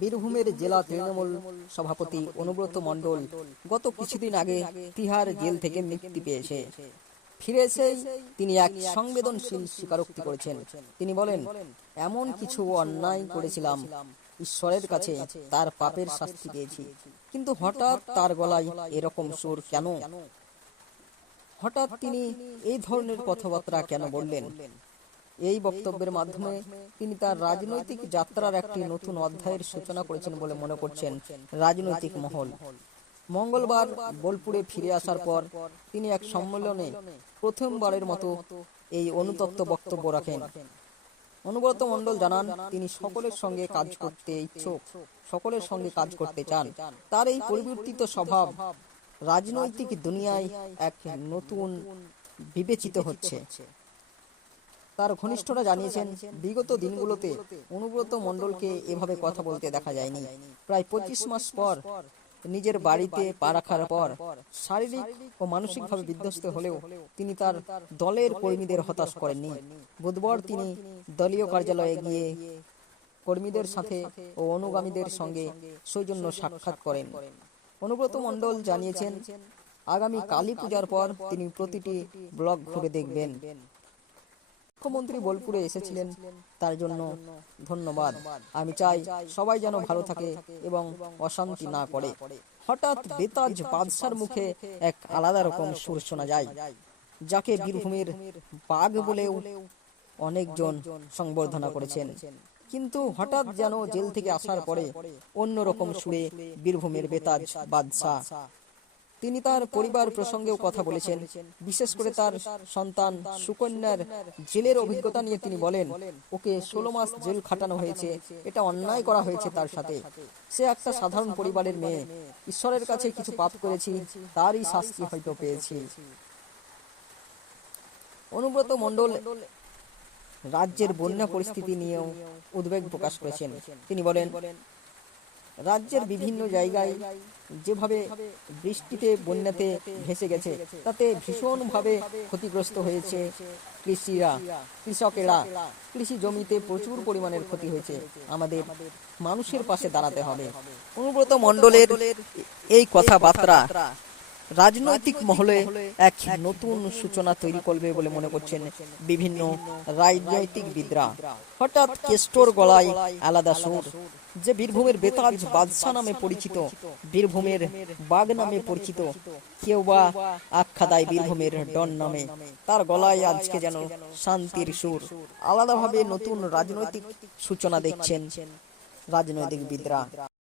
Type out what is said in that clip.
বীরভূমের জেলা তৃণমূল সভাপতি অনুব্রত মণ্ডল গত কিছুদিন আগে তিহার জেল থেকে মুক্তি পেয়েছে। ফিরে এসেই তিনি এক সংবেদনশীল স্বীকারোক্তি করেছেন। তিনি বলেন, এমন কিছু অন্যায় করেছিলাম, ঈশ্বরের কাছে তার পাপের শাস্তি পেয়েছি, কিন্তু হঠাৎ তার গলায় এরকম সুর কেন? হঠাৎ তিনি এই ধরনের কথাবার্তা কেন বললেন? এই বক্তব্যের মাধ্যমে তিনি তার রাজনৈতিক যাত্রার একটি নতুন অধ্যায়ের সূচনা করেছেন বলে মনে করছেন রাজনৈতিক মহল। মঙ্গলবার বোলপুরে ফিরে আসার পর তিনি এক সম্মেলনে প্রথমবারের মতো এই অনুতপ্ত বক্তব্য রাখেন। অনুব্রত মণ্ডল জানান, তিনি সকলের সঙ্গে কাজ করতে ইচ্ছুক, সকলের সঙ্গে কাজ করতে চান। তার এই পরিবর্তিত স্বভাব রাজনৈতিক দুনিয়ায় এক নতুন বিবেচিত হচ্ছে। তার ঘনিষ্ঠরা জানিয়েছেন, বিগত দিনগুলোতে অনুব্রত মণ্ডলকে এভাবে কথা বলতে দেখা যায়নি। প্রায় 25 মাস পর নিজের বাড়িতে পা রাখার পর শারীরিক ও মানসিকভাবে বিধ্বস্ত হলেও তিনি তার দলের কর্মীদের হতাশ করেননি। বুধবার তিনি দলীয় কার্যালয়ে গিয়ে কর্মীদের সাথে ও অনুগামীদের সঙ্গে সৌজন্য সাক্ষাৎ করেন। অনুব্রত মণ্ডল জানিয়েছেন, আগামী কালী পূজার পর তিনি প্রতিটি ব্লক ঘুরে দেখবেন। মুখ্যমন্ত্রী বোলপুরে এসেছিলেন, তার জন্য ধন্যবাদ। আমি চাই সবাই যেন ভালো থাকে এবং অশান্তি না করে। হঠাৎ বেতাজ বাদশার মুখে এক আলাদা রকম সুর শোনা যায়, যাকে বীরভূমের বাঘ বলেও অনেকজন সংবর্ধনা করেছেন। কিন্তু হঠাৎ যেন জেল থেকে আসার পরে অন্যরকম সুরে বীরভূমের বেতাজ বাদশা। তিনি তার পরিবার প্রসঙ্গেও কথা বলেছেন, বিশেষ করে তার সন্তান সুকন্যার জেলের অভিজ্ঞতা নিয়ে তিনি বলেন, ওকে 16 মাস জেল খাটানো হয়েছে, এটা অন্যায় করা হয়েছে তার সাথে। সে একটা সাধারণ পরিবারের মেয়ে, ঈশ্বরের কাছে কিছু পাপ করেছি, তারই শাস্তি হয়তো পেয়েছি। অনুব্রত মণ্ডল রাজ্যের বন্যা পরিস্থিতি নিয়েও উদ্বেগ প্রকাশ করেছেন। তিনি বলেন, রাজ্যের বিভিন্ন জায়গায় যেভাবে বৃষ্টিতে বন্যাতে ভেসে গেছে, তাতে ভীষণভাবে ক্ষতিগ্রস্ত হয়েছে কৃষকেরা। কৃষি জমিতে প্রচুর পরিমাণের ক্ষতি হয়েছে। আমাদের মানুষের পাশে দাঁড়াতে হবে। অনুব্রত মণ্ডলের এই কথাবার্তা রাজনৈতিক মহলে এক নতুন সূচনা তৈরি করবে বলে মনে করছেন বিভিন্ন রাজনৈতিকবিদরা। হঠাৎ কেষ্টর গলায় আলাদা সুর, যে বীরভূমের বেতাজ বাদশা নামে পরিচিত, বীরভূমের বাঘ নামে পরিচিত, কেউ বা আখ্যা দেয় বীরভূমের ডন নামে, তার গলায় আজকে যেন শান্তির সুর। আলাদাভাবে নতুন রাজনৈতিক সূচনা দেখছেন রাজনৈতিকবিদরা।